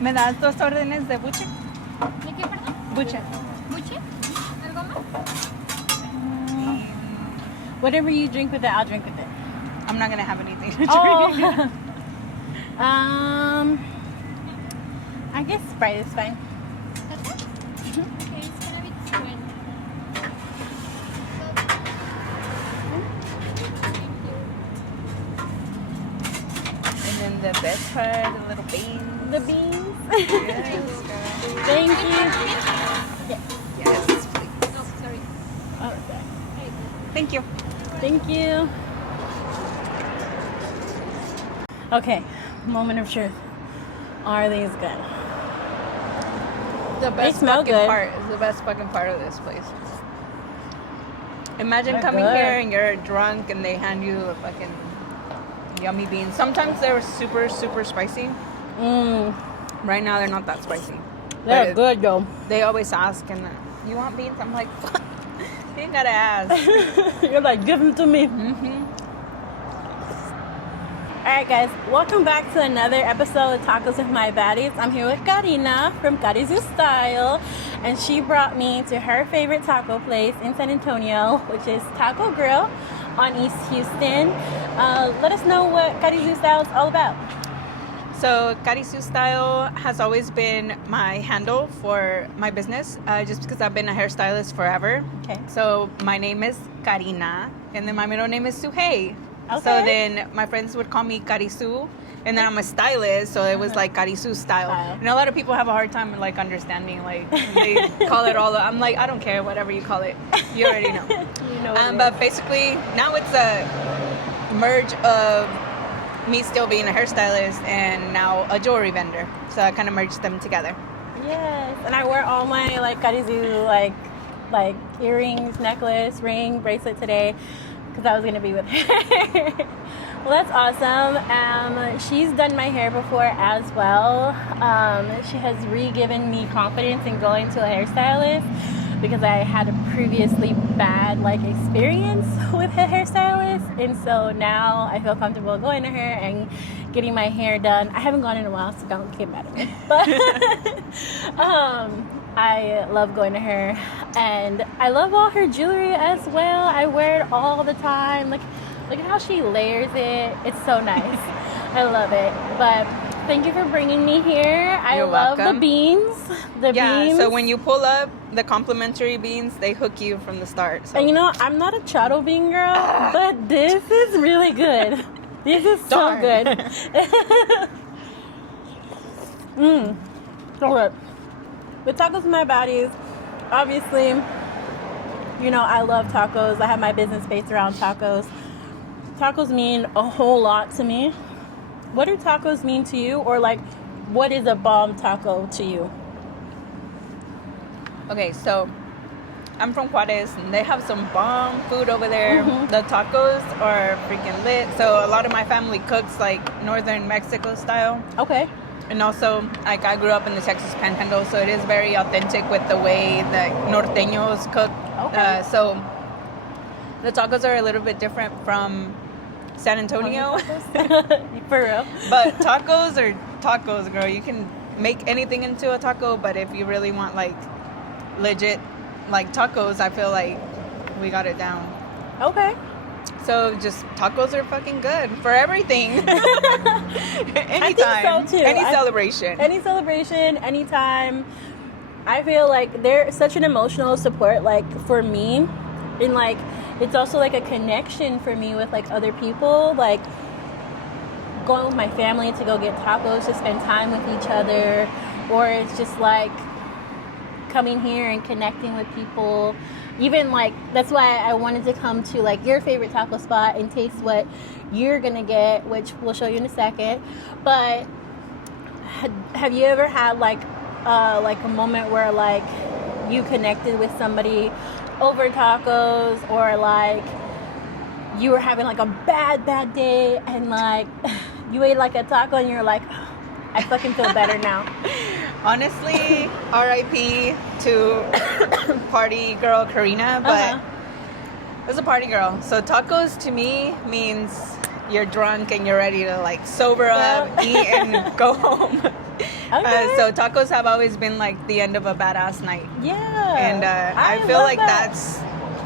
¿Me das 2 órdenes de buche? ¿De qué, perdón? Buche. ¿Buche? ¿Algo más? Whatever you drink with it, I'll drink with it. I'm not gonna have anything to drink. Oh. I guess Sprite is fine. Okay, it's gonna be 20. And then the best part, the little beans. The beans. Yes. Thank you. Yes, please. No, sorry. Oh, sorry. Thank you. Thank you. Okay, moment of truth. Are these good? The best smell fucking good. part is the best fucking part of this place. Imagine They're coming good. here and you're drunk and they hand you a fucking yummy beans. Sometimes they're super, super spicy. Right now they're not that spicy. They're But good though. They always ask, and you want beans? I'm like, you ain't gotta ask. You're like, give them to me. Mm-hmm. Alright guys, welcome back to another episode of Tacos with My Baddies. I'm here with Karina from Baddies Style, and she brought me to her favorite taco place in San Antonio, which is Taco Grill on East Houston. Let us know what Baddies Style is all about. So Karina Style has always been my handle for my business, just because I've been a hairstylist forever. Okay. So my name is Karina, and then my middle name is Suhei. Okay. So then my friends would call me Karisu, and then I'm a stylist, so it was like Karisu style. And a lot of people have a hard time like understanding, like they call it all. I'm like, I don't care, whatever you call it, you already know. You know what it But is. basically now it's a merge of me still being a hairstylist and now a jewelry vendor. So I kind of merged them together. Yes, and I wear all my like Karizu like earrings, necklace, ring, bracelet today because I was gonna be with her. Well, that's awesome. She's done my hair before as well. She has re-given me confidence in going to a hairstylist because I had a previously bad like experience with a hairstylist, and so now I feel comfortable going to her and getting my hair done. I haven't gone in a while, so don't get mad at me. But I love going to her, and I love all her jewelry as well. I wear it all the time. Look at how she layers it. It's so nice. I love it. But thank you for bringing me here. I You're love welcome. the beans. The beans. So when you pull up the complimentary beans, they hook you from the start. So. And you know, I'm not a chotto bean girl, but this is really good. This is so Darn. good. So good. With Tacos with My Baddies, obviously, you know, I love tacos. I have my business based around tacos. Tacos mean a whole lot to me. What do tacos mean to you? Or like, what is a bomb taco to you? Okay, so I'm from Juarez, and they have some bomb food over there. Mm-hmm. The tacos are freaking lit. So a lot of my family cooks like northern Mexico style. Okay. And also, like, I grew up in the Texas Panhandle, so it is very authentic with the way that norteños cook. Okay. So the tacos are a little bit different from San Antonio. For real. But tacos are tacos, girl. You can make anything into a taco, but if you really want, like, legit, like, tacos, I feel like we got it down. Okay. So just tacos are fucking good for everything. Anytime. I think so too. Any celebration. Any celebration, anytime. I feel like they're such an emotional support, like for me, in like it's also like a connection for me with like other people, like going with my family to go get tacos to spend time with each other, or it's just like coming here and connecting with people. Even like, that's why I wanted to come to like your favorite taco spot and taste what you're gonna get, which we'll show you in a second. But have you ever had like a moment where like you connected with somebody over tacos, or like you were having like a bad day and like you ate like a taco and you're like, oh, I fucking feel better now? Honestly, R.I.P. to party girl Karina, but it was a party girl. So tacos to me means you're drunk and you're ready to like sober up, eat, and go home. Okay. So tacos have always been like the end of a badass night. Yeah. And I feel love like that.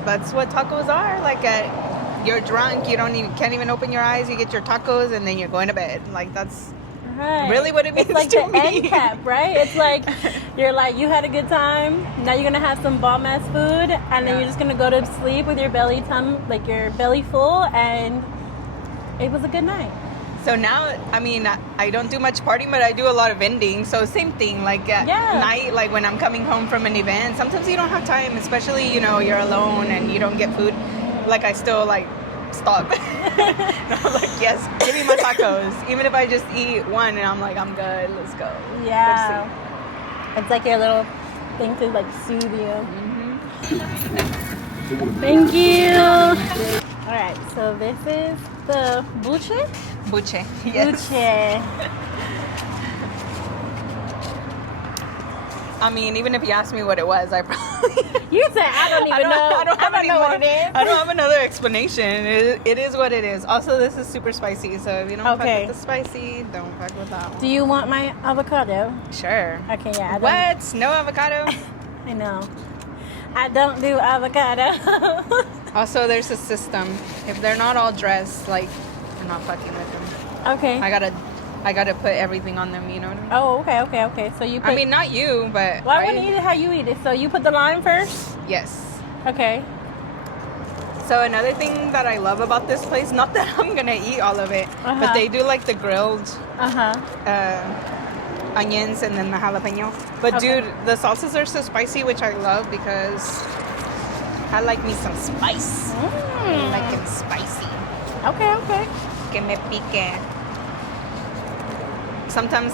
that's what tacos are. Like you're drunk, can't even open your eyes. You get your tacos and then you're going to bed. Like that's Right. really what it means it's like to the me. end cap, right? It's like you're like, you had a good time. Now you're gonna have some bomb ass food, and then you're just gonna go to sleep with your belly full, and it was a good night. So now, I mean, I don't do much partying, but I do a lot of vending. So same thing, like at night, like when I'm coming home from an event, sometimes you don't have time, especially, you're alone and you don't get food. Like I still like stop. And I'm like, yes, give me my tacos. Even if I just eat one and I'm like, I'm good, let's go. Yeah. It's like your little thing to like soothe you. Mm-hmm. Thank you. All right, so this is the buche. Buche. Yes. Buche. I mean, even if you asked me what it was, I probably... You said I don't even know. I don't know what it is. I don't have another explanation. It is what it is. Also, this is super spicy, so if you don't fuck with the spicy, don't fuck with that one. Do you want my avocado? Sure. Okay, yeah. What? No avocado? I know. I don't do avocado. Also, there's a system. If they're not all dressed, like, I'm not fucking with them. Okay. I gotta put everything on them, you know what I mean? Oh, okay. So you put... I mean, not you, but... Well, I want to eat it how you eat it. So you put the lime first? Yes. Okay. So another thing that I love about this place, not that I'm gonna eat all of it, but they do like the grilled onions and then the jalapeno. But dude, the salsas are so spicy, which I love because I like me some spice. I like it spicy. Okay. Que me pique. Sometimes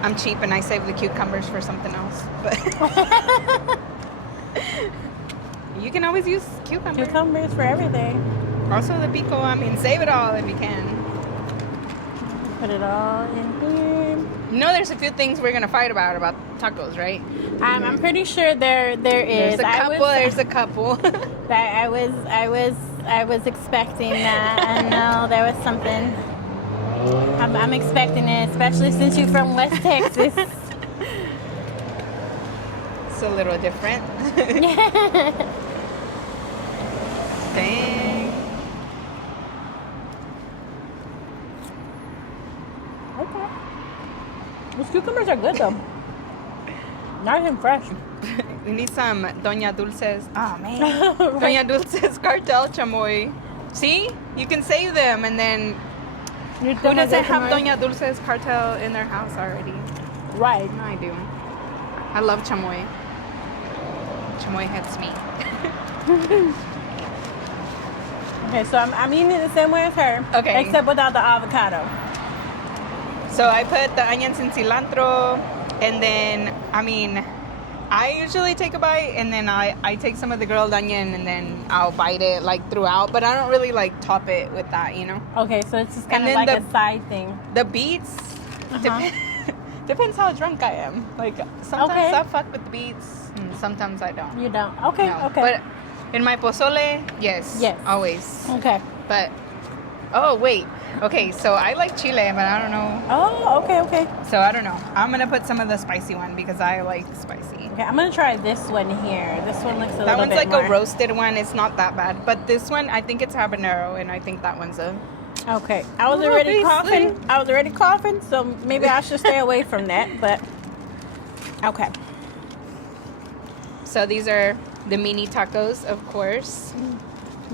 I'm cheap and I save the cucumbers for something else, but you can always use cucumbers. Cucumbers for everything. Also the pico, I mean, save it all if you can. Put it all in here. There's a few things we're gonna fight about tacos, right? I'm pretty sure there is. There's a couple. That I was expecting that. I know there was something. I'm expecting it, especially since you're from West Texas. It's a little different. Dang. Okay. Those cucumbers are good though. Nice and fresh. We need some Doña Dulce's. Oh man. Right. Doña Dulce's cartel chamoy. See? You can save them and then who doesn't have Doña Dulce's cartel in their house already? Right. No, I do. I love chamoy. Chamoy hits me. Okay, so I'm eating it the same way as her. Okay. Except without the avocado. So I put the onions and cilantro, and then, I mean, I usually take a bite, and then I take some of the grilled onion, and then I'll bite it, like, throughout, but I don't really, like, top it with that, you know? Okay, so it's just kind And of then like a side thing. The beets, depends how drunk I am. Like, sometimes I fuck with the beets, and sometimes I don't. You don't? Okay, No. okay. But in my pozole, yes. Yes. Always. Okay. But, oh, wait. Okay, so I like chile, but I don't know. Oh, okay. So I don't know. I'm going to put some of the spicy one because I like spicy. Okay, I'm going to try this one here. This one looks a little bit That one's like more. a roasted one. It's not that bad. But this one, I think it's habanero, and I think that one's a... Okay. I was already coughing, so maybe I should stay away from that, but... Okay. So these are the mini tacos, of course.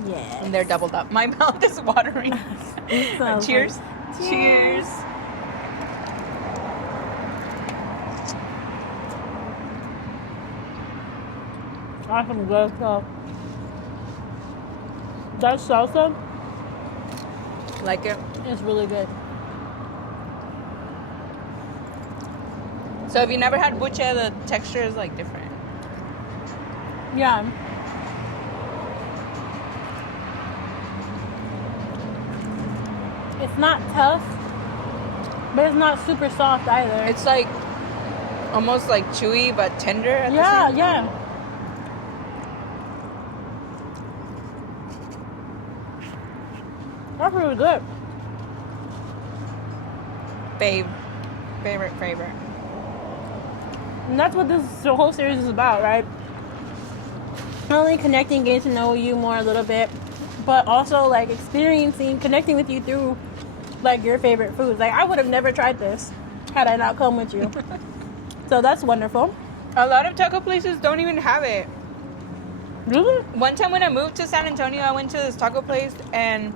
Yeah. And they're doubled up. My mouth is watering. So Cheers. good. Cheers. That's some good stuff. That salsa Like it. is really good. So if you never had buche, the texture is like different. Yeah. It's not tough, but it's not super soft either. It's like almost like chewy but tender at the yeah, same time. yeah. That's really good. Favorite. And that's what the whole series is about, right? Not only connecting, getting to know you more a little bit, but also like experiencing, connecting with you through like your favorite foods. Like I would have never tried this had I not come with you. So that's wonderful. A lot of taco places don't even have it. Really? One time when I moved to San Antonio, I went to this taco place and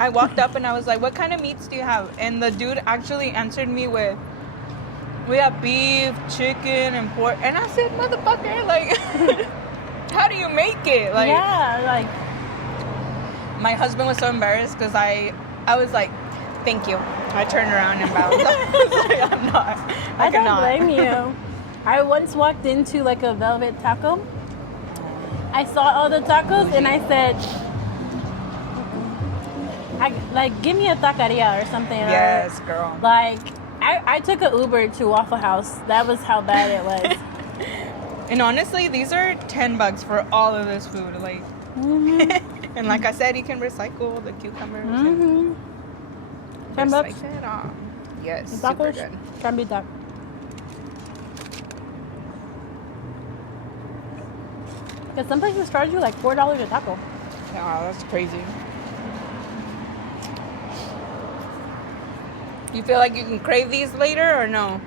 I walked up and I was like, what kind of meats do you have? And the dude actually answered me with, we have beef, chicken, and pork. And I said, motherfucker, like, how do you make it? Like, yeah, like my husband was so embarrassed because I was like, thank you. I turned around and bowed. I was like, I'm not. I don't cannot. blame you. I once walked into like a velvet taco. I saw all the tacos and I said, give me a taqueria or something. Yes, girl. Like, I took an Uber to Waffle House. That was how bad it was. And honestly, these are $10 for all of this food. Like, and like I said, you can recycle the cucumbers. And $10. recycle it all. Yes, super Tacos good. can beat that. Because some places charge you like $4 a taco. Yeah, that's crazy. You feel like you can crave these later or no?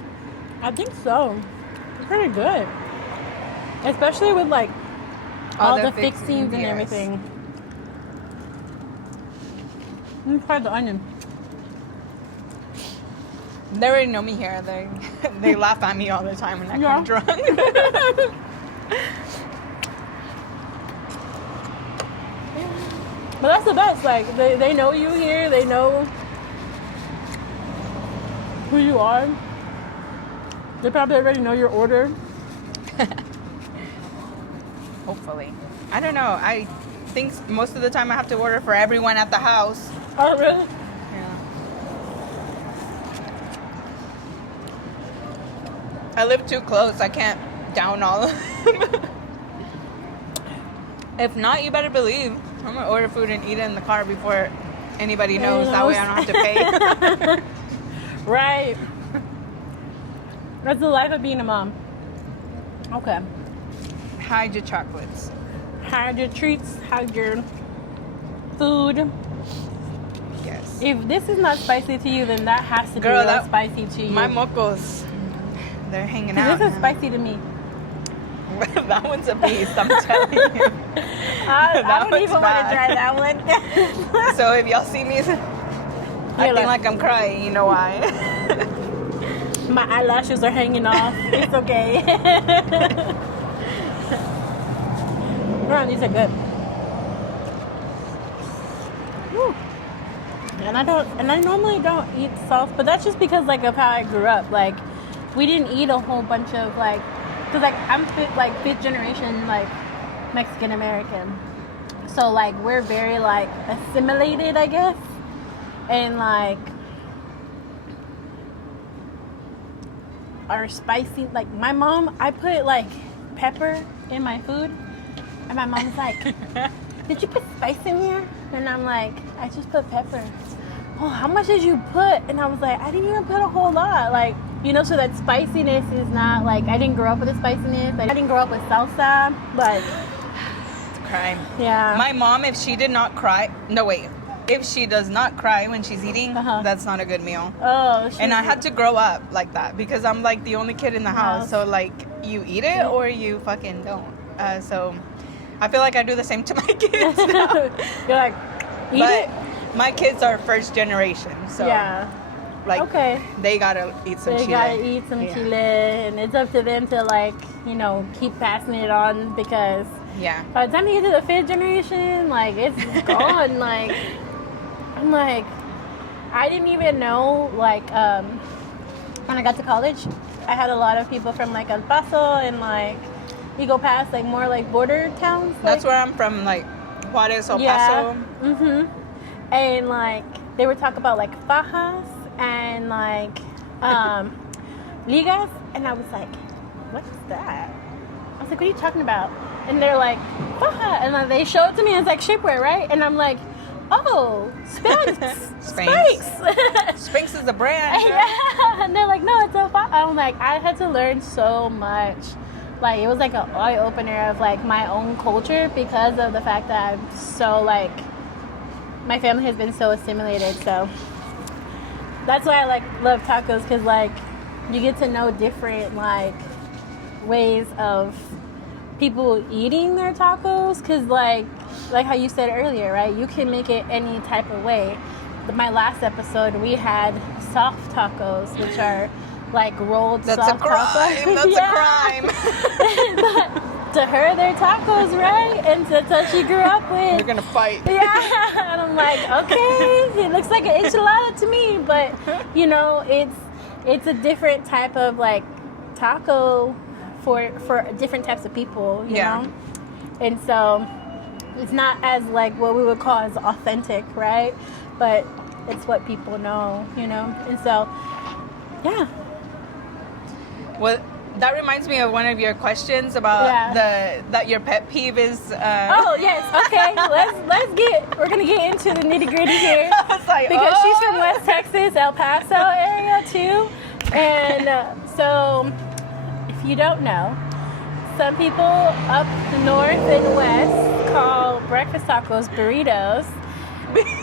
I think so. It's pretty good. Especially with like all the fixings and yes. everything. Let me try the onion. They already know me here. They laugh at me all the time when I Yeah. come drunk. But that's the best. Like they know you here. They know who you are. They probably already know your order. Hopefully. I don't know. I think most of the time I have to order for everyone at the house. Oh, really? Yeah. I live too close. I can't down all of them. If not, you better believe I'm going to order food and eat it in the car before anybody knows. That way I don't have to pay. Right. That's the life of being a mom. Okay. Hide your chocolates. Hide your treats, hide your food. Yes. If this is not spicy to you, then that has to Girl, be that- spicy to you. My mocos, they're hanging out. This is spicy to me. That one's a beast, I'm telling you. I don't one's even want to bad. try that one. So if y'all see me acting like I'm crying, you know why. My eyelashes are hanging off. It's okay. Man, these are good. Woo. And I normally don't eat sauce, but that's just because like of how I grew up. Like we didn't eat a whole bunch of like, cause like I'm fifth generation like Mexican American. So like we're very like assimilated, I guess. And like our spicy, like my mom, I put like pepper in my food. And my mom's like, did you put spice in here? And I'm like, I just put pepper. Oh, how much did you put? And I was like, I didn't even put a whole lot. Like, you know, so that spiciness is not like, I didn't grow up with the spiciness. Like, I didn't grow up with salsa. Like, It's a crime. yeah. My mom, if she did not cry, no wait, if she does not cry when she's eating, that's not a good meal. Oh, And I had to grow up like that because I'm like the only kid in the house. So like you eat it or you fucking don't. So I feel like I do the same to my kids now. You're like, eat it? My kids are first generation, so Yeah. like Okay. they gotta eat some They chile. gotta eat some chile, and it's up to them to like, you know, keep passing it on, because Yeah. by the time you get to the 5th generation, like it's gone. Like I'm like, I didn't even know, like when I got to college, I had a lot of people from like El Paso, and like you go past like more like border towns. That's like, where I'm from, like Juarez, El yeah. Paso. And like they would talk about like fajas and like ligas, and I was like, what is that? I was like, what are you talking about? And they're like, faja, and like, they show it to me, and it's like shapewear, right? And I'm like, oh, Spanx. Spanx is a brand. Yeah. And they're like, no, it's a faja. I'm like, I had to learn so much. Like it was like an eye opener of like my own culture, because of the fact that I'm so like, my family has been so assimilated. So that's why I like love tacos, because like you get to know different like ways of people eating their tacos, because like how you said earlier, right, you can make it any type of way. My last episode we had soft tacos, which are like rolled That's soft a crime. tacos. That's Yeah. a crime. But to her, they're tacos, right? And that's what she grew up with. We're gonna fight. Yeah, and I'm like, okay, it looks like an enchilada to me, but you know, it's a different type of like taco for different types of people, you know. And so it's not as like what we would call as authentic, right? But it's what people know, you know. And so, yeah. Well, that reminds me of one of your questions about that your pet peeve is. Oh yes, okay. We're gonna get into the nitty gritty here. I was like, because she's from West Texas, El Paso area too, and so if you don't know, some people up north and west call breakfast tacos burritos,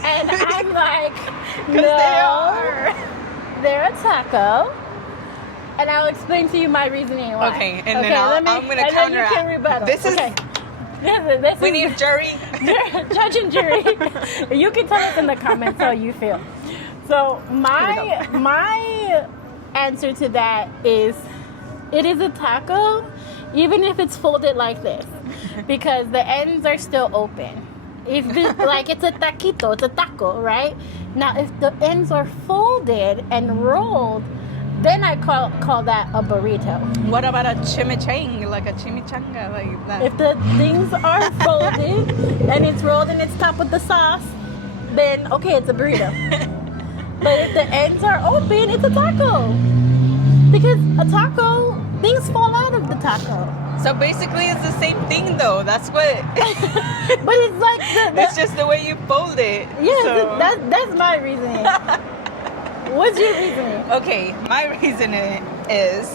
and I'm like, no, they're a taco. And I'll explain to you my reasoning why. Okay, and then I'm going to counter. And then you can rebuttal. This is. We need jury. Judge and jury. You can tell us in the comments how you feel. So my answer to that is, it is a taco, even if it's folded like this, because the ends are still open. If like it's a taquito, it's a taco, right? Now if the ends are folded and rolled, then I call that a burrito. What about a chimichanga, like a chimichanga, like that? If the things are folded and it's rolled and it's topped with the sauce, then okay, it's a burrito. But if the ends are open, it's a taco. Because a taco, things fall out of the taco. So basically, it's the same thing, though. That's what. But it's like it's just the way you fold it. Yeah, so. that's my reasoning. What's your reasoning? Okay, my reasoning is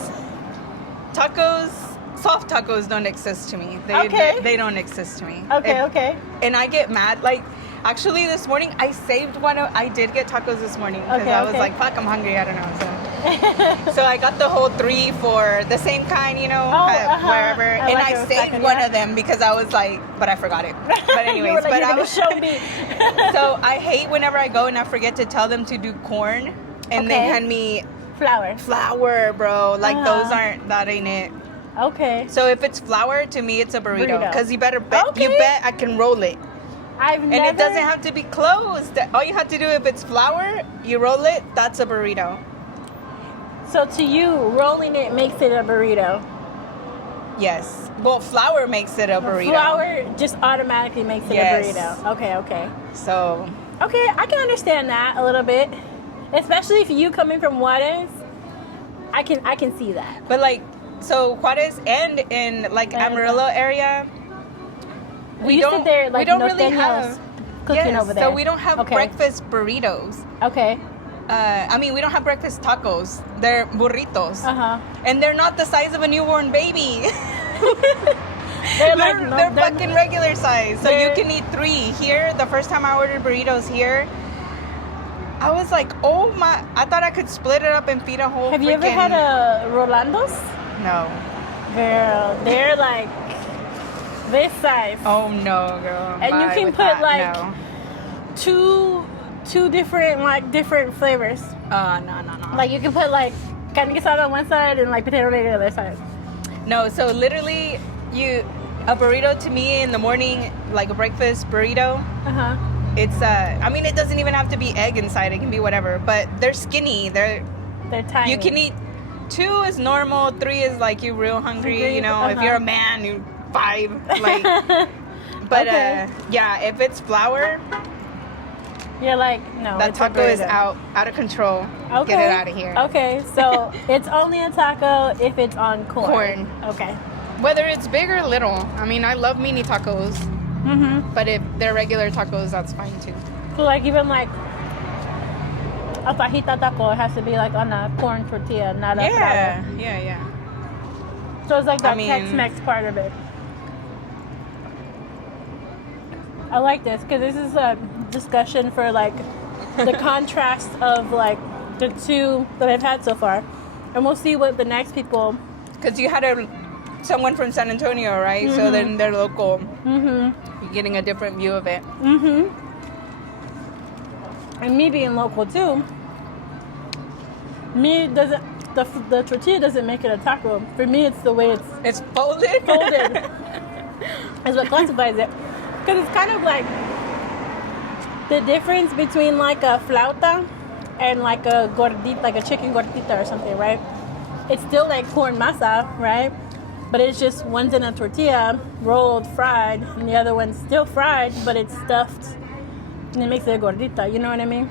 tacos, soft tacos don't exist to me. They don't exist to me. Okay. And I get mad. Like, actually, this morning, I saved I did get tacos this morning because I was like, fuck, I'm hungry. I don't know. So I got the whole 3 for the same kind, you know, wherever. And I saved one of them because I was like, but I forgot it. But anyways, but I was show me. So I hate whenever I go and I forget to tell them to do corn, and they hand me flour, bro. Like that ain't it. Okay. So if it's flour, to me it's a burrito. Because you better bet, you bet I can roll it. And it doesn't have to be closed. All you have to do, if it's flour, you roll it, that's a burrito. So to you, rolling it makes it a burrito? Yes. Well, flour makes it a burrito. Flour just automatically makes it a burrito. Okay. So. Okay, I can understand that a little bit. Especially if you coming from Juarez, I can see that. But like, so Juarez and in like Amarillo area, we don't really have cooking over there. So we don't have breakfast burritos. Okay. I mean, we don't have breakfast tacos. They're burritos. And they're not the size of a newborn baby. They're fucking regular size. So you can eat 3. Here, the first time I ordered burritos here, I was like, oh my, I thought I could split it up and feed a whole Have you ever had a Rolando's? No. Girl, they're like this size. Oh no, girl. And you Bye can with put that, like no. two different flavors. No. Like you can put like carne guisada on one side and like potato on the other side. No, so literally, a burrito to me in the morning, like a breakfast burrito. It's I mean, it doesn't even have to be egg inside. It can be whatever. But they're skinny. They're tiny. You can eat 2 is normal. 3 is like you real hungry. You know, if you're a man, you 5 like. But Okay. yeah, if it's flour, You're like, no. that it's a taco is burrito. out of control. Okay. Get it out of here. Okay, so it's only a taco if it's on corn. Okay. Whether it's big or little. I mean, I love mini tacos. But if they're regular tacos, that's fine too. So like even like a fajita taco, it has to be like on a corn tortilla, not a flour. Yeah. So it's like I that mean- Tex-Mex part of it. I like this because this is a discussion for like the contrast of like the two that I've had so far, and we'll see what the next people. Because you had someone from San Antonio, right? So then they're local. You're getting a different view of it. And me being local too. The tortilla doesn't make it a taco. For me, it's the way It's folded. folded is what classifies it. Because it's kind of like the difference between like a flauta and like a gordita, like a chicken gordita or something, right? It's still like corn masa, right? But it's just one's in a tortilla, rolled, fried, and the other one's still fried, but it's stuffed, and it makes it a gordita. You know what I mean?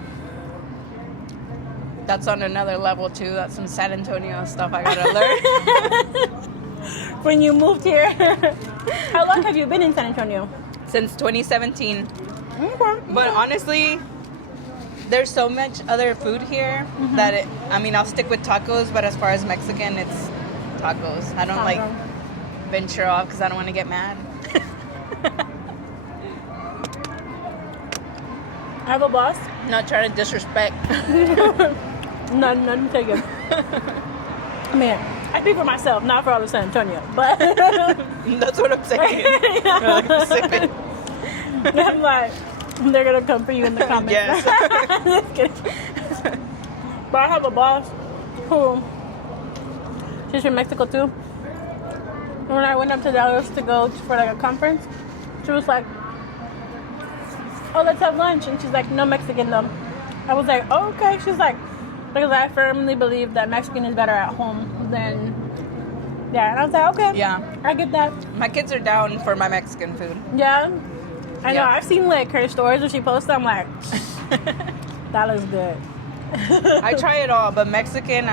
That's on another level too. That's some San Antonio stuff I gotta learn. When you moved here, how long have you been in San Antonio? Since 2017. Okay. But honestly, there's so much other food here that I'll stick with tacos, but as far as Mexican, it's tacos. I don't like venture off because I don't want to get mad. I have a boss. Not trying to disrespect. None taken. Man, I speak for myself, not for all of San Antonio. But That's what I'm saying. I'm like, they're gonna come for you in the comments. Yes. Just kidding. But I have a boss who, she's from Mexico too. When I went up to Dallas to go for like a conference, she was like, "Oh, let's have lunch," and she's like, "No Mexican though." I was like, "Oh, okay." She's like, because I firmly believe that Mexican is better at home than, yeah. And I was like, okay, Yeah. I get that. My kids are down for my Mexican food. Yeah, I know. Yeah. I've seen like her stories when she posts. I'm like, that looks good. I try it all, but Mexican,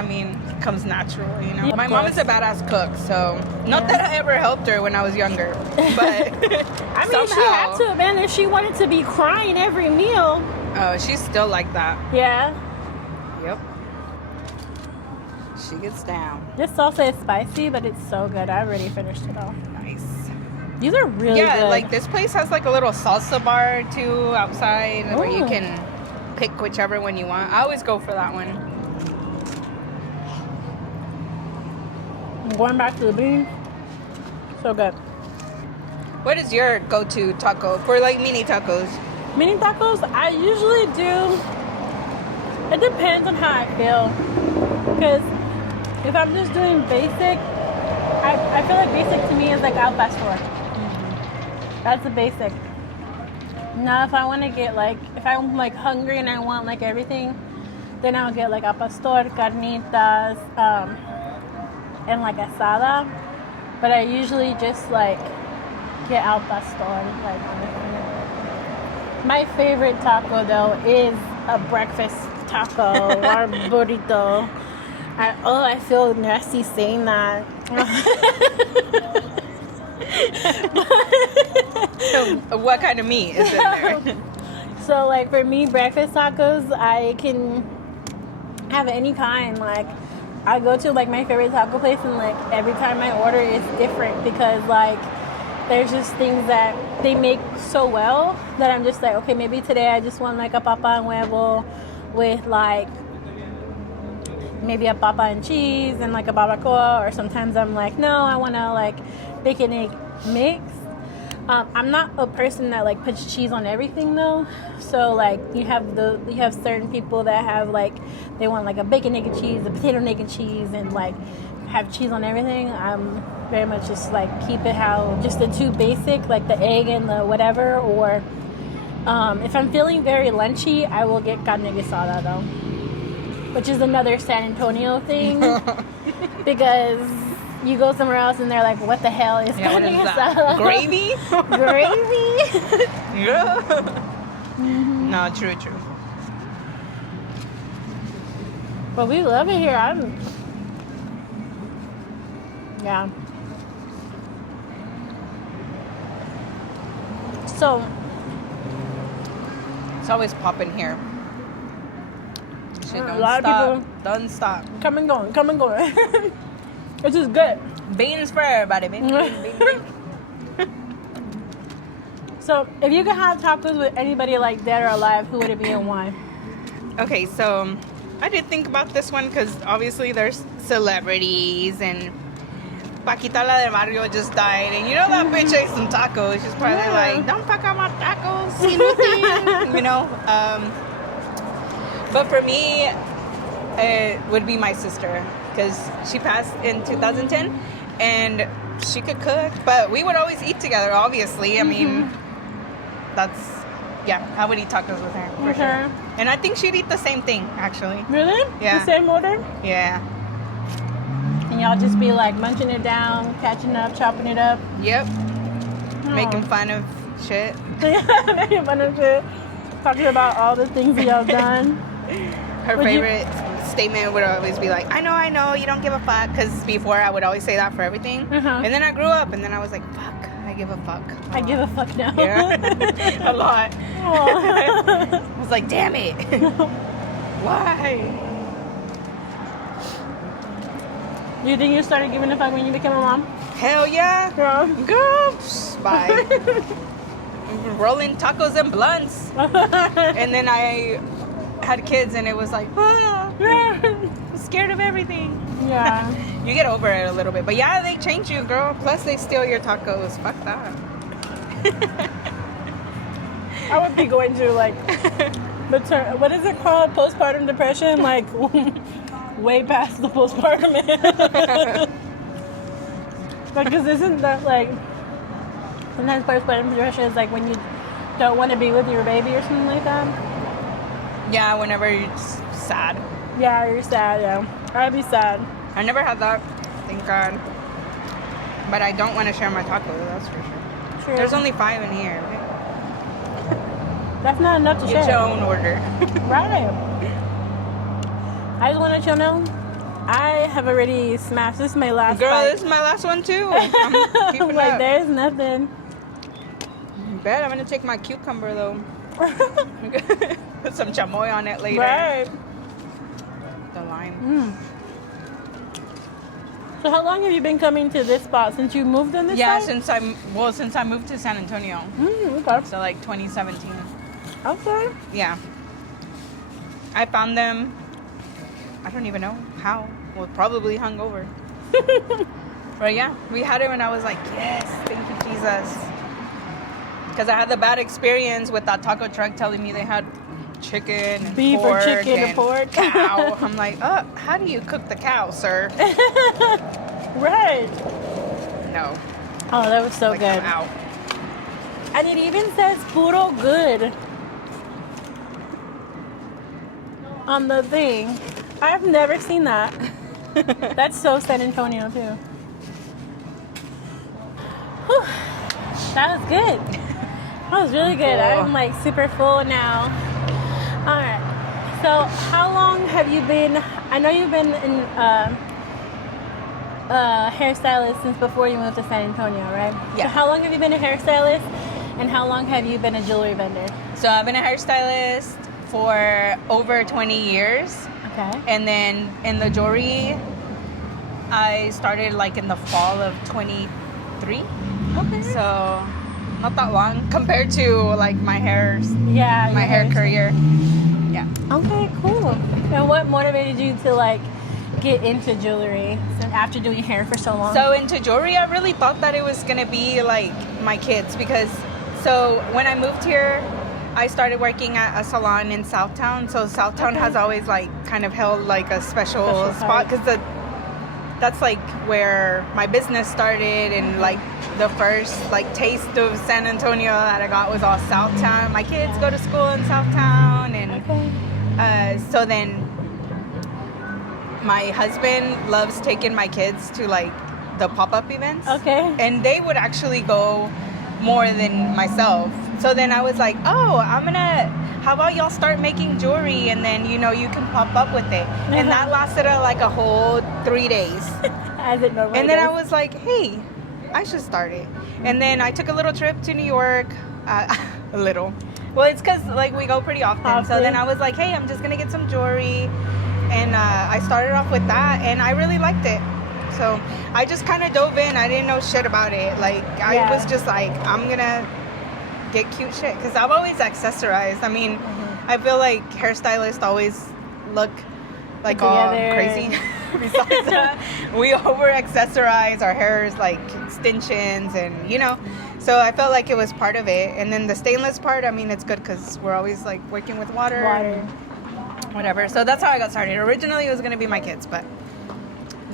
comes natural, you know? Yeah, of My mom course. is a badass cook, so not that I ever helped her when I was younger, but I mean, she had to, man. If she wanted to be crying every meal. Oh, she's still like that. Yeah. Yep. She gets down. This salsa is spicy, but it's so good. I already finished it all. Nice. These are really Yeah, good. like this place has like a little salsa bar too outside where you Ooh. can pick whichever one you want. I always go for that one. Going back to the beans. So good. What is your go-to taco for like mini tacos? Mini tacos, I usually do. It depends on how I feel. Because if I'm just doing basic, I feel like basic to me is like al pastor. That's the basic. Now, if I want to get like, if I'm like hungry and I want like everything, then I'll get like al pastor, carnitas, and like asada. But I usually just like get al pastor. Like, my favorite taco though is a breakfast taco or burrito. I feel nasty saying that. So, what kind of meat is in there? So like for me, breakfast tacos, I can have any kind. Like I go to like my favorite taco place, and like every time I order it's different because like there's just things that they make so well that I'm just like, okay, maybe today I just want like a papa and huevo with like maybe a papa and cheese and like a barbacoa, or sometimes I'm like, no, I want to like bacon egg mix. I'm not a person that like puts cheese on everything though. So like you have certain people that have like they want like a bacon, egg, and cheese, a potato, egg, and cheese, and like have cheese on everything. I'm very much just like keep it how just the two basic, like the egg and the whatever. Or if I'm feeling very lunchy, I will get carne guisada though, which is another San Antonio thing because you go somewhere else and they're like, what the hell is carne asada? Gravy? Gravy? Yeah. Mm-hmm. No, true. But we love it here. Yeah. So. It's always popping here. Shit, A lot of people. Don't stop. Come and going. Which is good. Beans for everybody. Beans. So, if you could have tacos with anybody like dead or alive, who would it be and why? Okay, so I did think about this one because obviously there's celebrities and Paquita la del Barrio just died, and you know that bitch ate some tacos. She's probably like, don't fuck up my tacos, you know. But for me, it would be my sister because she passed in 2010, and she could cook. But we would always eat together. Obviously, I mean, I would eat tacos with her for sure. And I think she'd eat the same thing, actually. Really? Yeah. The same order? Yeah. And y'all just be like munching it down, catching up, chopping it up. Yep. Making fun of shit. Making fun of shit. Talking about all the things y'all done. Her favorite statement would always be like, I know, you don't give a fuck. Because before I would always say that for everything. And then I grew up and then I was like, fuck, I give a fuck. I give a fuck now. Yeah. A lot. I was like, damn it. Why? Do you think you started giving a fuck when you became a mom? Hell yeah. Yeah. Go. Bye. Rolling tacos and blunts. And then I had kids and it was like, I'm scared of everything. Yeah. You get over it a little bit. But yeah, they change you, girl. Plus they steal your tacos. Fuck that. I would be going through like, what is it called? Postpartum depression? Like, way past the postpartum. Because isn't that like, sometimes postpartum depression is like when you don't want to be with your baby or something like that? Yeah, whenever you're just sad. Yeah, you're sad, yeah. I'd be sad. I never had that, thank God. But I don't want to share my taco, that's for sure. True. There's only 5 in here, right? That's not enough to share. Get your own order. Right. I just want to let you know, I have already smashed. This is my last Girl, bite. this is my last one too. I'm keeping like, up. there's nothing. Bet I'm gonna take my cucumber though. Put some chamoy on it later. Right. The lime. So how long have you been coming to this spot? Since you moved in this Yeah, site? since I moved to San Antonio. Okay. So like 2017. Okay. Yeah. I found them. I don't even know how. Well, probably hungover. But yeah, we had it and I was like, yes, thank you, Jesus. Because I had the bad experience with that taco truck telling me they had chicken and beef pork or chicken and and pork. cow. I'm like, how do you cook the cow, sir? Right. No. Oh, that was so Like, good. I'm out. And it even says puro good on the thing. I've never seen that. That's so San Antonio too. Whew. That was good. That was really good. I'm like super full now. All right. So how long have you been? I know you've been in hairstylist since before you moved to San Antonio, right? Yeah. So how long have you been a hairstylist, and how long have you been a jewelry vendor? So I've been a hairstylist for over 20 years. Okay. And then in the jewelry, I started like in the fall of 23. Okay. So not that long compared to like my hair Yeah. career. Yeah. Okay, cool. And what motivated you to like get into jewelry after doing hair for so long? So into jewelry, I really thought that it was gonna be like my kids, because so when I moved here, I started working at a salon in Southtown. So Southtown has always like kind of held like a special spot, because that's like where my business started, and like the first like taste of San Antonio that I got was all Southtown. My kids go to school in Southtown, and so then my husband loves taking my kids to like the pop-up events. Okay. And they would actually go more than myself. So then I was like, oh, how about y'all start making jewelry, and then, you know, you can pop up with it. And that lasted like a whole 3 days. As it normally And then does. I was like, hey, I should start it. And then I took a little trip to New York. A little. Well, it's because like we go pretty often. So then I was like, hey, I'm just going to get some jewelry. And I started off with that, and I really liked it. So I just kind of dove in. I didn't know shit about it. Like, I was just like, I'm going to get cute shit. Because I've always accessorized. I mean, I feel like hairstylists always look like all crazy. Besides that, we over accessorize. Our hair is like extensions, and, you know. So I felt like it was part of it. And then the stainless part, I mean, it's good because we're always like working with water. Whatever. So that's how I got started. Originally, it was going to be my kids, but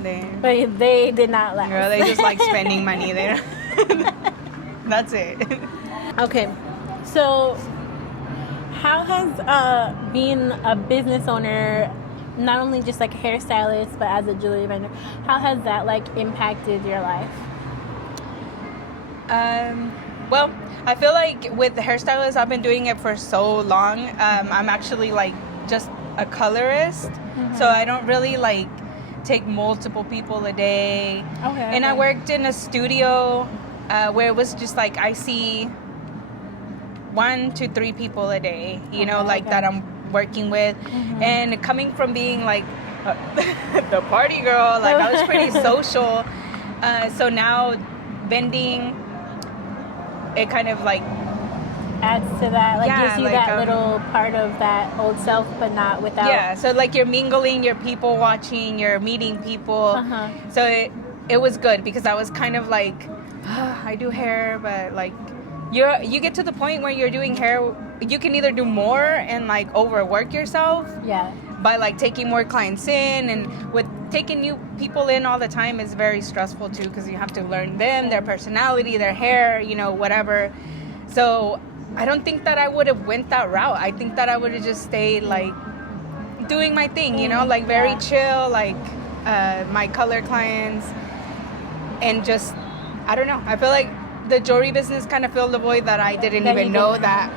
they did not last. They just like spending money there. That's it. Okay. So how has being a business owner, not only just like a hairstylist, but as a jewelry vendor, how has that like impacted your life? Well, I feel like with the hairstylist, I've been doing it for so long. I'm actually like just a colorist, so I don't really like take multiple people a day. And I worked in a studio where it was just like I see 1 to 3 people a day, you know, like that I'm working with. And coming from being like the party girl, like I was pretty social. So now vending, it kind of like adds to that, like gives you like, that little part of that old self, but not without. So like you're mingling, you're people watching, you're meeting people. So it was good because I was kind of like, I do hair, but like you get to the point where you're doing hair, you can either do more and like overwork yourself by like taking more clients in, and with taking new people in all the time is very stressful too, because you have to learn them, their personality, their hair, you know, whatever. So I don't think that I would have went that route. I think that I would have just stayed like doing my thing, you know, like very chill, like my color clients, and just, I don't know. I feel like the jewelry business kind of filled the void that I didn't even know that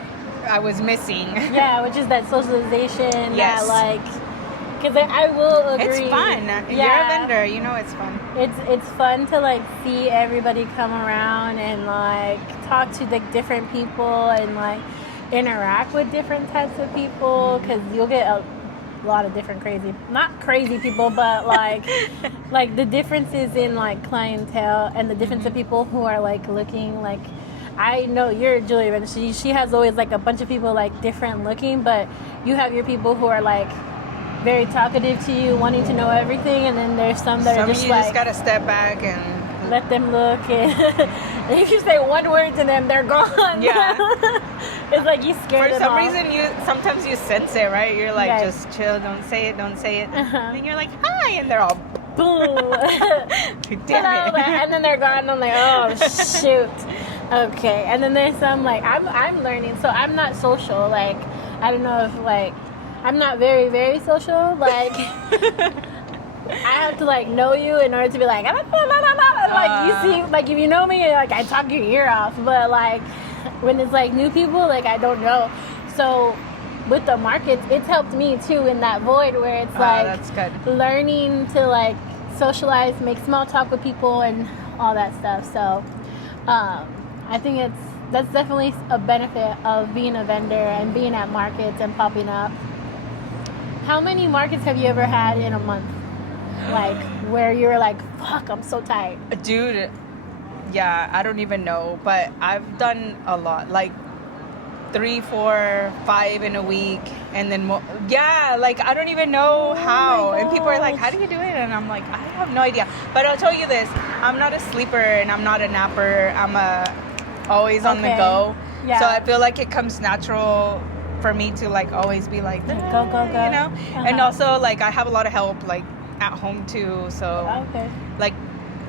I was missing. Which is that socialization. That like, because I will agree. It's fun. You're a vendor, you know, it's fun. It's fun to like see everybody come around and like talk to like different people and like interact with different types of people, because you'll get a lot of different not crazy people, but like the differences in like clientele and the difference of people who are like looking like, I know you're Julia, and she has always like a bunch of people like different looking, but you have your people who are like very talkative to you, wanting to know everything, and then there's some that are just like, you just gotta step back and let them look, and if you say one word to them, they're gone. It's like you scared them off. For some reason, sometimes you sense it, right? You're like, just chill, don't say it. And you're like, hi, and they're all boom. Damn it. And then they're gone, and I'm like, oh shoot. Okay. And then there's some like, I'm learning, so I'm not social. Like, I don't know if like, I'm not very, very social. Like, I have to like know you in order to be like, like you see, like if you know me, like I talk your ear off. But like when it's like new people, like I don't know. So with the markets, it's helped me too in that void where it's like that's good. Learning to like socialize, make small talk with people, and all that stuff. So I think that's definitely a benefit of being a vendor and being at markets and popping up. How many markets have you ever had in a month? Like, where you were like, fuck, I'm so tired. Dude, I don't even know. But I've done a lot. Like, 3, 4, 5 in a week, and then like I don't even know how. And people are like, how do you do it? And I'm like, I have no idea. But I'll tell you this, I'm not a sleeper and I'm not a napper. I'm always on the go. Yeah. So I feel like it comes natural for me to like always be like, go, you know. And also like I have a lot of help like at home too, so like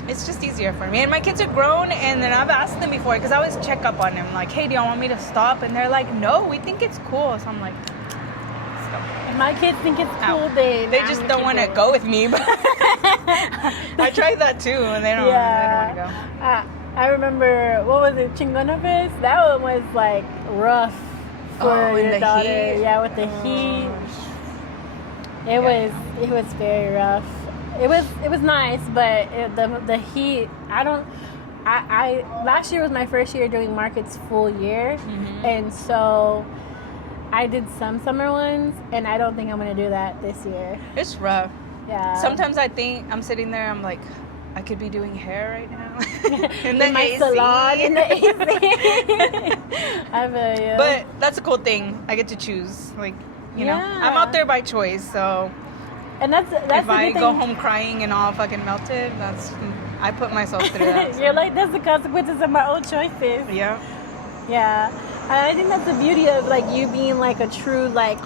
it's just easier for me. And my kids are grown, and then I've asked them before, because I always check up on them, like, hey, do y'all want me to stop? And they're like, no, we think it's cool. So I'm like, stop. And my kids think it's cool. They just don't want to go with me. But I tried that too, and they don't want to go. I remember, what was it, Chingona Fest? That one was like rough for your daughter. Heat. Yeah, with the heat. It was very rough. It was nice, but the heat. I last year was my first year doing markets full year, and so I did some summer ones, and I don't think I'm gonna do that this year. It's rough. Yeah. Sometimes I think I'm sitting there, I'm like, I could be doing hair right now in my AC. salon in the AC. I feel you. But that's a cool thing. I get to choose. Like, you know, I'm out there by choice, so. And that's if I go home crying and all fucking melted, I put myself through that. So. You're like, that's the consequences of my own choices. Yeah. Yeah. And I think that's the beauty of like you being like a true like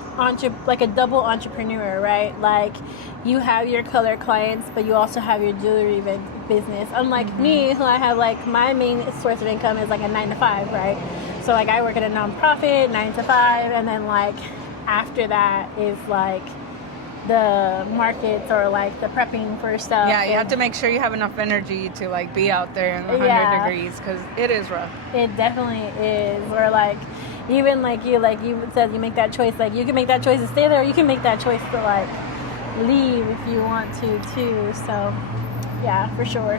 like a double entrepreneur, right? Like you have your color clients, but you also have your jewelry business. Unlike me, who I have like my main source of income is like a 9 to 5, right? So like I work at a nonprofit 9 to 5, and then like after that is like the markets or like the prepping for stuff. Yeah, you have to make sure you have enough energy to like be out there in the 100 degrees, because it is rough. It definitely is. Or like even like you said, you make that choice, like you can make that choice to stay there, or you can make that choice to like leave if you want to too. So yeah, for sure.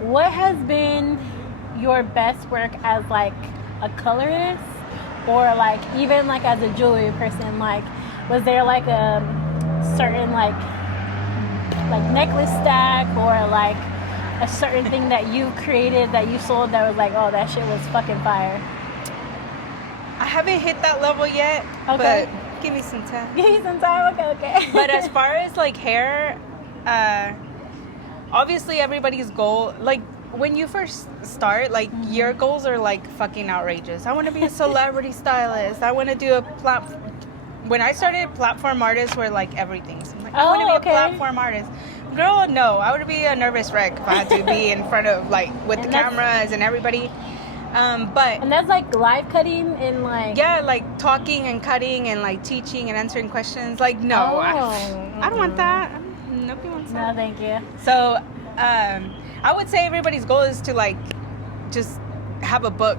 What has been your best work as like a colorist, or like even like as a jewelry person? Like was there like a certain like necklace stack, or like a certain thing that you created that you sold that was like, oh, that shit was fucking fire? I haven't hit that level yet, but give me some time. Give me some time. Okay. But as far as like hair, obviously everybody's goal, like when you first start, like your goals are like fucking outrageous. I want to be a celebrity stylist. I want to do a platform. When I started, platform artists were like everything. So I'm like, I want to be a platform artist. Girl, no. I would be a nervous wreck if I had to be in front of like with the cameras and everybody. But and that's like live cutting and like like talking and cutting and like teaching and answering questions. Like no, I don't want that. Nobody wants that. No, thank you. So I would say everybody's goal is to like just have a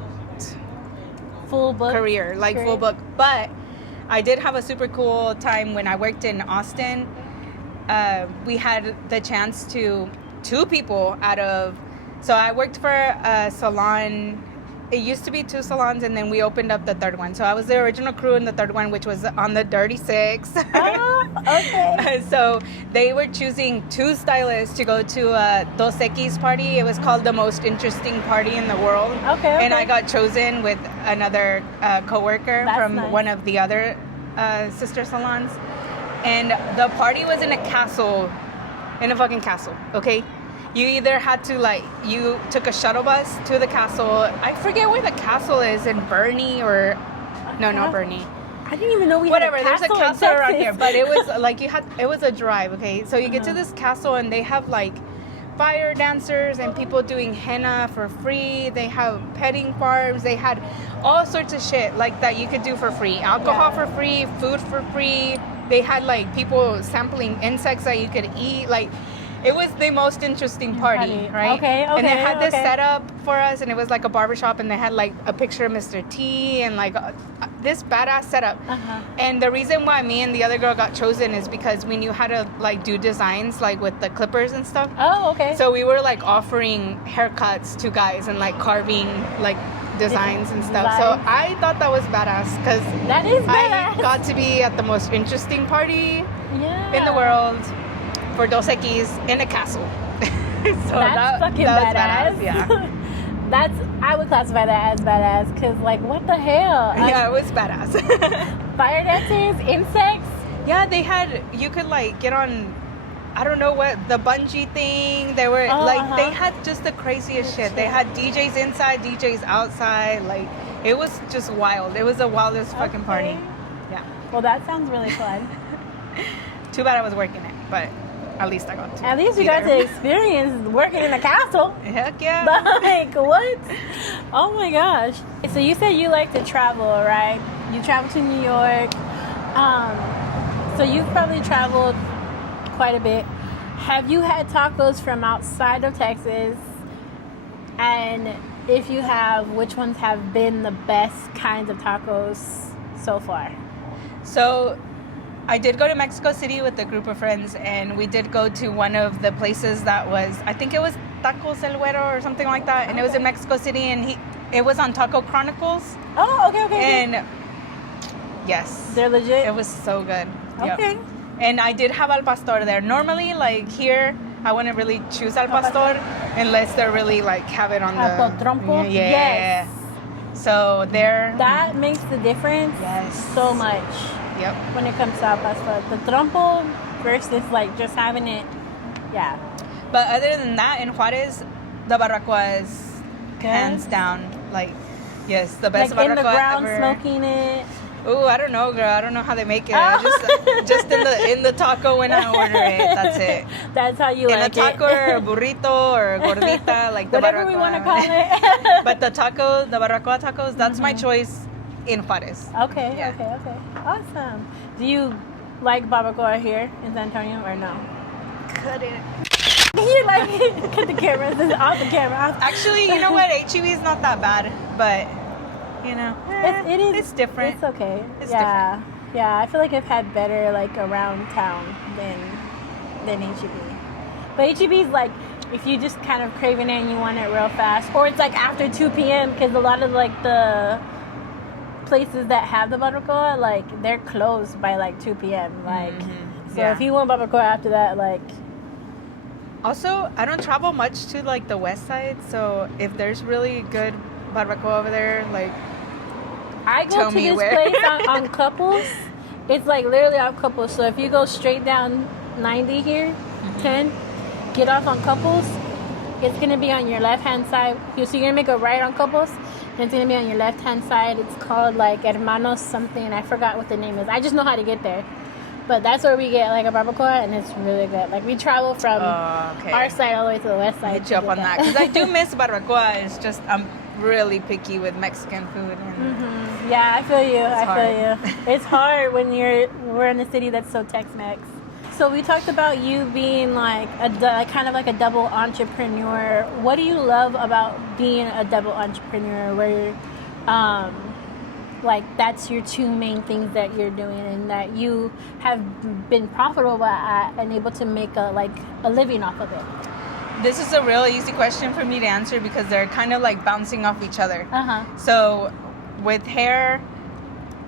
full book career, like full book. But I did have a super cool time when I worked in Austin. We had the chance to, 2 people out of, so I worked for a salon. It used to be 2 salons, and then we opened up the 3rd one. So I was the original crew in the 3rd one, which was on the Dirty 6. Oh, okay. So they were choosing 2 stylists to go to a Dos Equis party. It was called the most interesting party in the world. Okay. And I got chosen with another coworker from one of the other sister salons. And the party was in a castle, in a fucking castle, okay? You either had to you took a shuttle bus to the castle. I forget where the castle is, in Bernie or, no, not Bernie. I didn't even know we had a castle. There's a castle around here, but it was like it was a drive, okay? So you get to this castle and they have like fire dancers and people doing henna for free. They have petting farms. They had all sorts of shit like that you could do for free. Alcohol for free, food for free. They had like people sampling insects that you could eat. Like it was the most interesting party, right? Okay. And they had this set up for us, and it was like a barbershop, and they had like a picture of Mr. T and like this badass setup. And the reason why me and the other girl got chosen is because we knew how to like do designs like with the clippers and stuff. Oh, okay. So we were like offering haircuts to guys and like carving like designs and stuff. So I thought that was badass, because that is badass. I got to be at the most interesting party in the world for Dos Equis in a castle. So that's fucking that badass. was badass. Yeah. I would classify that as badass, because like, what the hell? Yeah, it was badass. Fire dancers, insects. Yeah, they had, you could like get on, I don't know what, the bungee thing. They were they had just the craziest shit. They had DJs inside, DJs outside. Like, it was just wild. It was the wildest fucking party. Yeah. Well, that sounds really fun. Too bad I was working it, but at least I got to. At least you got to experience working in a castle. Heck yeah. Like, what? Oh my gosh. So you said you like to travel, right? You travel to New York. So you've probably traveled quite a bit. Have you had tacos from outside of Texas? And if you have, which ones have been the best kinds of tacos so far? So I did go to Mexico City with a group of friends, and we did go to one of the places that was, I think it was Tacos El Güero or something like that, and it was in Mexico City, and it was on Taco Chronicles. Oh, okay. And yes, they're legit. It was so good. Okay. Yep. And I did have al pastor there. Normally, like here, I wouldn't really choose al pastor unless they're really like have it on the trompo. Yeah. Yes. So there. That makes the difference. Yes. So much. Yep. When it comes to al pastor, the trompo versus like just having it. Yeah. But other than that, in Juarez, the barbacoa is hands down, like, yes, the best like barbacoa in the ground ever. smoking it. Ooh, I don't know, girl. I don't know how they make it. I just in the taco when I order it. That's it. That's how you in like a taco it. or burrito or gordita, like the whatever barbacoa. we want to call it. But the barbacoa tacos, that's my choice in Juarez. Okay, Yeah. okay. Awesome. Do you like barbacoa here in San Antonio or no? Cut it. You like it? Cut the camera. This is off the camera. Actually, you know what? HEB is not that bad, but you know, It is. It's different. It's okay. It's different. Yeah, I feel like I've had better like around town than HEB. But HEB is like if you just kind of craving it and you want it real fast, or it's like after 2 p.m. because a lot of like the places that have the barbacoa, like they're closed by like 2 p.m. Like, so if you want barbacoa after that, like. Also, I don't travel much to like the west side, so if there's really good barbacoa over there, like. I go to this place on Couples. It's like literally on Couples. So if you go straight down 90 here, 10, get off on Couples. It's gonna be on your left hand side. So you're gonna make a right on Couples, and it's gonna be on your left hand side. It's called like Hermanos something. I forgot what the name is. I just know how to get there. But that's where we get like a barbacoa, and it's really good. Like we travel from our side all the way to the west side. Hit you up on that because I do miss barbacoa. It's just I'm really picky with Mexican food. And yeah, I feel you. I feel you. It's hard when we're in a city that's so Tex-Mex. So we talked about you being like kind of like a double entrepreneur. What do you love about being a double entrepreneur? Where like that's your two main things that you're doing, and that you have been profitable at and able to make a living off of it. This is a real easy question for me to answer because they're kind of like bouncing off each other. So with hair,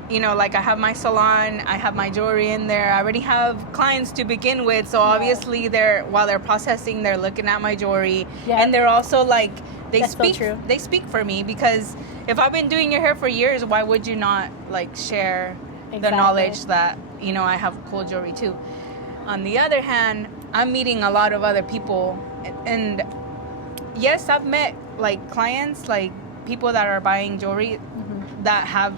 you know, like I have my salon, I have my jewelry in there. I already have clients to begin with, so obviously while they're processing, they're looking at my jewelry, and they're also like they speak for me, because if I've been doing your hair for years, why would you not like share the knowledge that, you know, I have cool jewelry too. On the other hand, I'm meeting a lot of other people, and yes, I've met like clients, like people that are buying jewelry that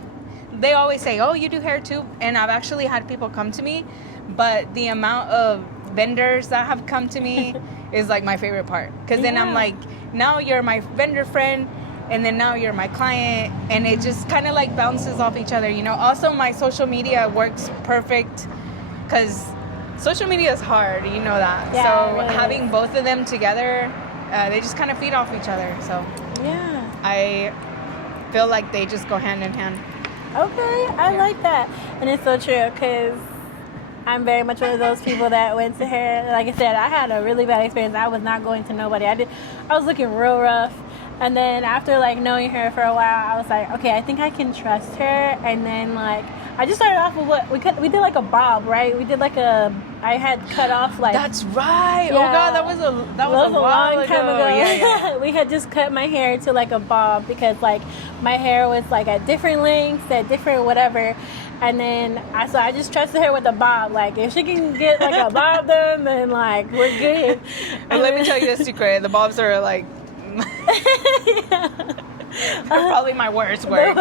they always say, oh, you do hair too, and I've actually had people come to me, but the amount of vendors that have come to me is like my favorite part, because then I'm like, now you're my vendor friend, and then now you're my client, and it just kind of like bounces off each other, you know. Also, my social media works perfect because social media is hard, you know that. So really having both of them together, they just kind of feed off each other. So I feel like they just go hand in hand. Okay, I like that. And it's so true, because I'm very much one of those people that went to hair. Like I said, I had a really bad experience. I was not going to nobody. I was looking real rough. And then after like knowing her for a while, I was like, okay, I think I can trust her. And then like I just started off with we did like a bob, right? We did like a I had cut off like. That's right. Yeah. Oh God, that was a while long time ago. Yeah. We had just cut my hair to like a bob because like my hair was like at different lengths, at different whatever. And then I just trusted her with a bob. Like if she can get like a bob done, then like we're good. And let me tell you a secret. The bobs are like they're probably my worst work.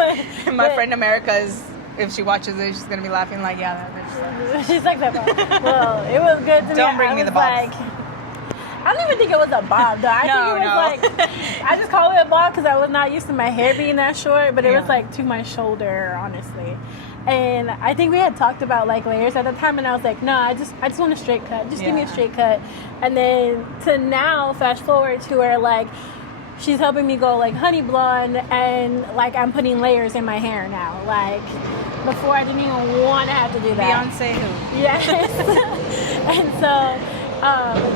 My friend America is, if she watches it, she's gonna be laughing like, yeah, that bitch. She's like that bob. Well, it was good to me. Don't bring me the bobs. Like, I don't even think it was a bob though. I think it was like, I just call it a bob because I was not used to my hair being that short, but it was like to my shoulder, honestly. And I think we had talked about like layers at the time, and I was like, no, I just want a straight cut. Just give me a straight cut. And then to now, fast forward to where like she's helping me go like honey blonde, and like I'm putting layers in my hair now. Like before, I didn't even want to have to do that. Beyonce who? Yes. And so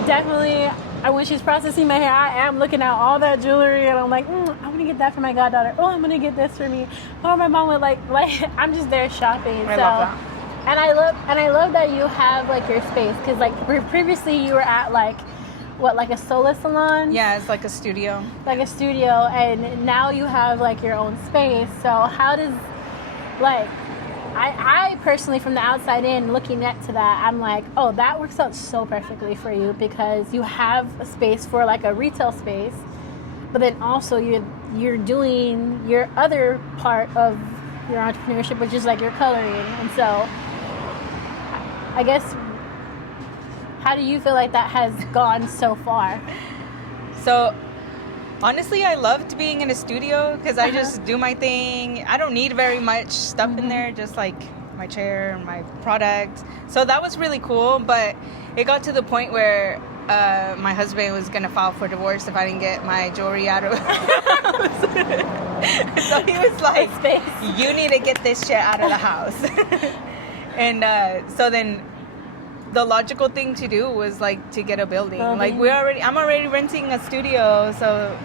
definitely, when she's processing my hair, I am looking at all that jewelry, and I'm like, I'm gonna get that for my goddaughter. Oh, I'm gonna get this for me. Oh, my mom would like I'm just there shopping. I love that. And I love that you have like your space, because like previously you were at like like a solo salon. Yeah, it's like a studio. Like a studio, and now you have like your own space. So how does like I personally, from the outside in, looking at to that, I'm like, oh, that works out so perfectly for you, because you have a space for like a retail space, but then also you're doing your other part of your entrepreneurship, which is like your coloring. And so I guess, how do you feel like that has gone so far? So honestly, I loved being in a studio because I just do my thing. I don't need very much stuff in there, just like my chair and my product. So that was really cool, but it got to the point where my husband was going to file for divorce if I didn't get my jewelry out of the house. So he was like, you need to get this shit out of the house. And so then the logical thing to do was like to get a building. Like I'm already renting a studio, so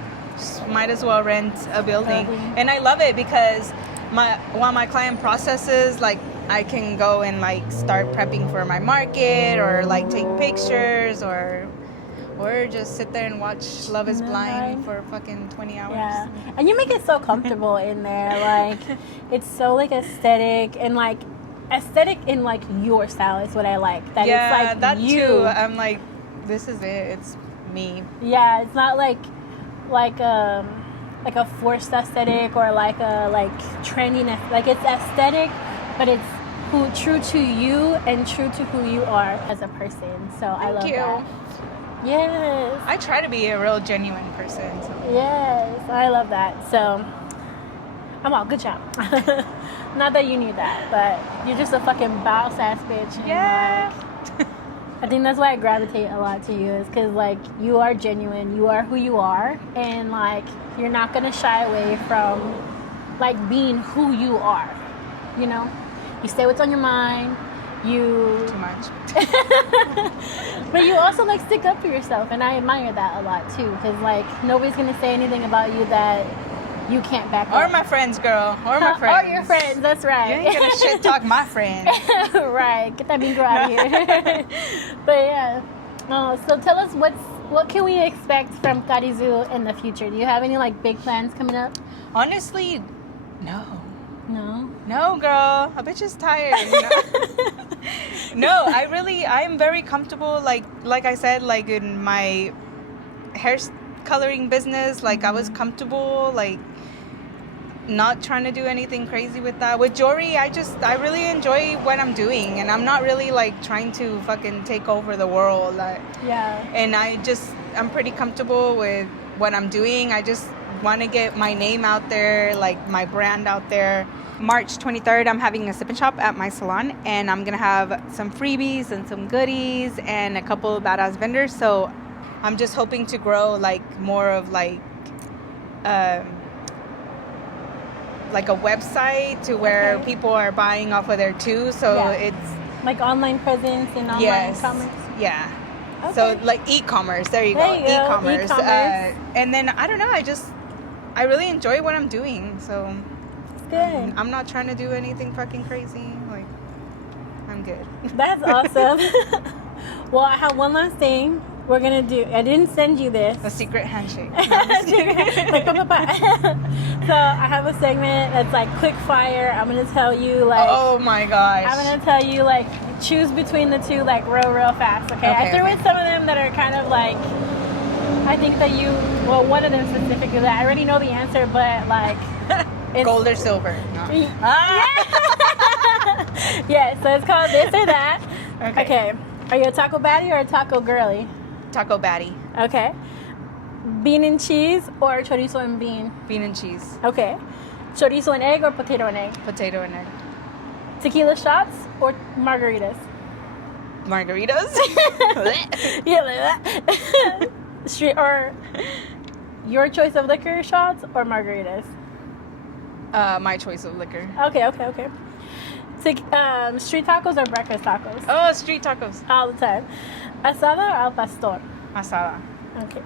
might as well rent a building. And I love it because while my client processes, like I can go and like start prepping for my market, or like take pictures, or just sit there and watch Love is Blind for fucking 20 hours. Yeah. And you make it so comfortable in there. Like it's so like aesthetic, and like aesthetic in like your style is what I like. That it's like that you. too. I'm like, this is it. It's me. Yeah, it's not like a forced aesthetic, or like a trendiness. Like it's aesthetic, but it's true to you and true to who you are as a person. So I love that. Yes. I try to be a real genuine person. So. Yes, I love that. So I'm all good job. Not that you need that, but you're just a fucking boss ass bitch. And yeah. Like, I think that's why I gravitate a lot to you, is because like you are genuine, you are who you are, and like you're not gonna shy away from like being who you are. You know, you say what's on your mind. You too much. But you also like stick up for yourself, and I admire that a lot too, because like nobody's gonna say anything about you that you can't back up. Or my friends, girl. Or my friends. Or your friends, that's right. You ain't gonna shit talk my friends. Right. Get that mean girl out of here. But yeah. So tell us what can we expect from Karizu in the future? Do you have any like big plans coming up? Honestly, no. No, girl. A bitch is tired. No, I am very comfortable. Like I said, like in my hair coloring business, like I was comfortable, like not trying to do anything crazy with that. With jewelry, I really enjoy what I'm doing, and I'm not really like trying to fucking take over the world. And I'm pretty comfortable with what I'm doing. I just want to get my name out there, like my brand out there. March 23rd, I'm having a sip and shop at my salon, and I'm gonna have some freebies and some goodies and a couple of badass vendors. So I'm just hoping to grow like more of like a website to where people are buying off of there too. So it's like online presence and online commerce. Yeah. Okay. So like e-commerce. There you go. E-commerce. And then I don't know. I really enjoy what I'm doing. So good. I'm not trying to do anything fucking crazy. Like I'm good. That's awesome. Well, I have one last thing we're gonna do. I didn't send you this. A secret handshake. No, Like, pa, pa, pa. So I have a segment that's like quick fire. I'm gonna tell you like. Oh my gosh. I'm gonna tell you like choose between the two like real fast. Okay. I threw in some of them that are kind of like. I think that one of them specifically that I already know the answer, but like. It's, gold or silver. No. Yeah, so it's called this or that. Okay. Are you a taco baddie or a taco girly? Taco baddie. Okay. Bean and cheese or chorizo and bean? Bean and cheese. Okay. Chorizo and egg or potato and egg? Potato and egg. Tequila shots or margaritas? Margaritas. Yeah, like that. Street or your choice of liquor shots or margaritas? My choice of liquor. Okay. Street tacos or breakfast tacos? Oh, street tacos. All the time. Asada or al pastor? Asada. Okay.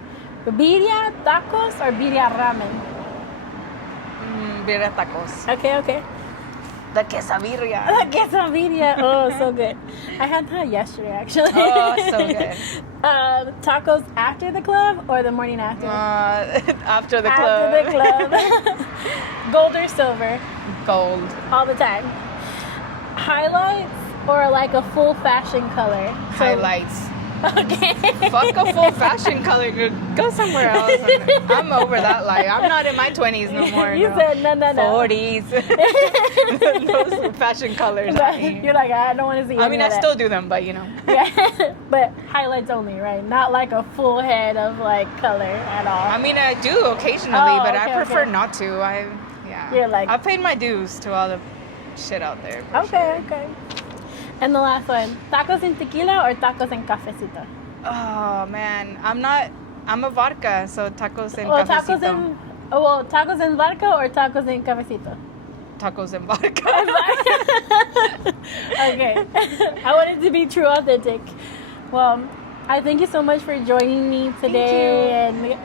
Birria tacos or birria ramen? Birria tacos. Okay. The quesabirria. Quesabirria. Oh, so good. I had that yesterday, actually. Oh, so good. Tacos after the club or the morning after? After the club. After the club. Gold or silver? Gold. All the time. Highlights or like a full fashion color? So, Highlights. Okay. Fuck a full fashion color. Go somewhere else. I'm over that life. I'm not in my 20s no more. You said no. 40s. Those fashion colors. You're like, I don't want to see I any mean, of I that. still do them, but you know. Yeah. But highlights only, right? Not like a full head of like color at all. I mean, I do occasionally, but I okay, prefer okay. not to. You're like- I paid my dues to all the shit out there. for Okay. And the last one, tacos en tequila or tacos en cafecito? Oh man, I'm a vodka, so tacos en Well, cafecito. tacos en vodka or tacos en cafecito? Tacos en vodka. Okay. I want it to be true, authentic. Well, I thank you so much for joining me today and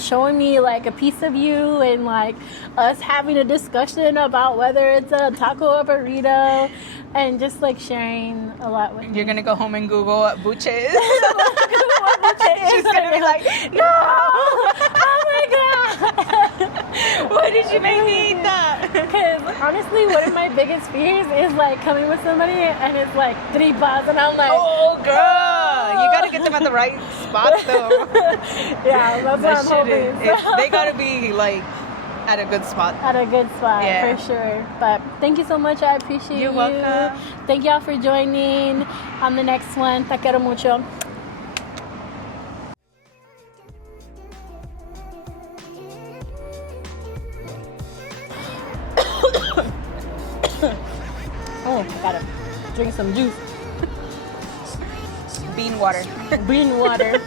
showing me like a piece of you and like us having a discussion about whether it's a taco or burrito and just like sharing a lot with me. You're gonna go home and Google what buche is. She's She's gonna be like, no! Oh my god! Why did you make me eat that? Because honestly, one of my biggest fears is like coming with somebody and it's like tripas and I'm like, Oh girl, you gotta get them at the right spot though. yeah, that's what I'm hoping. They gotta be like at a good spot. At a good spot, Yeah. for sure. But thank you so much. I appreciate You're you. welcome. Thank y'all for joining on the next one. Te quiero mucho. Oh, gotta drink some juice. Bean water. Bean water.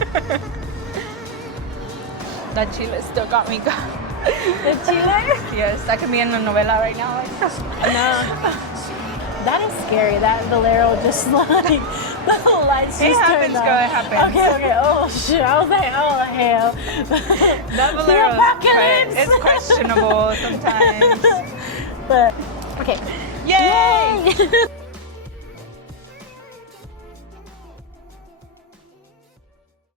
That chile still got me going. The chile? Yes, I could be in a novela right now. Like, No. That is scary. That Valero just like the lights just It happens, turned on. girl. It happens. Okay. Oh shit. I was like, oh hell. that The Valero apocalypse. it's questionable sometimes. But okay. Yay! Yay!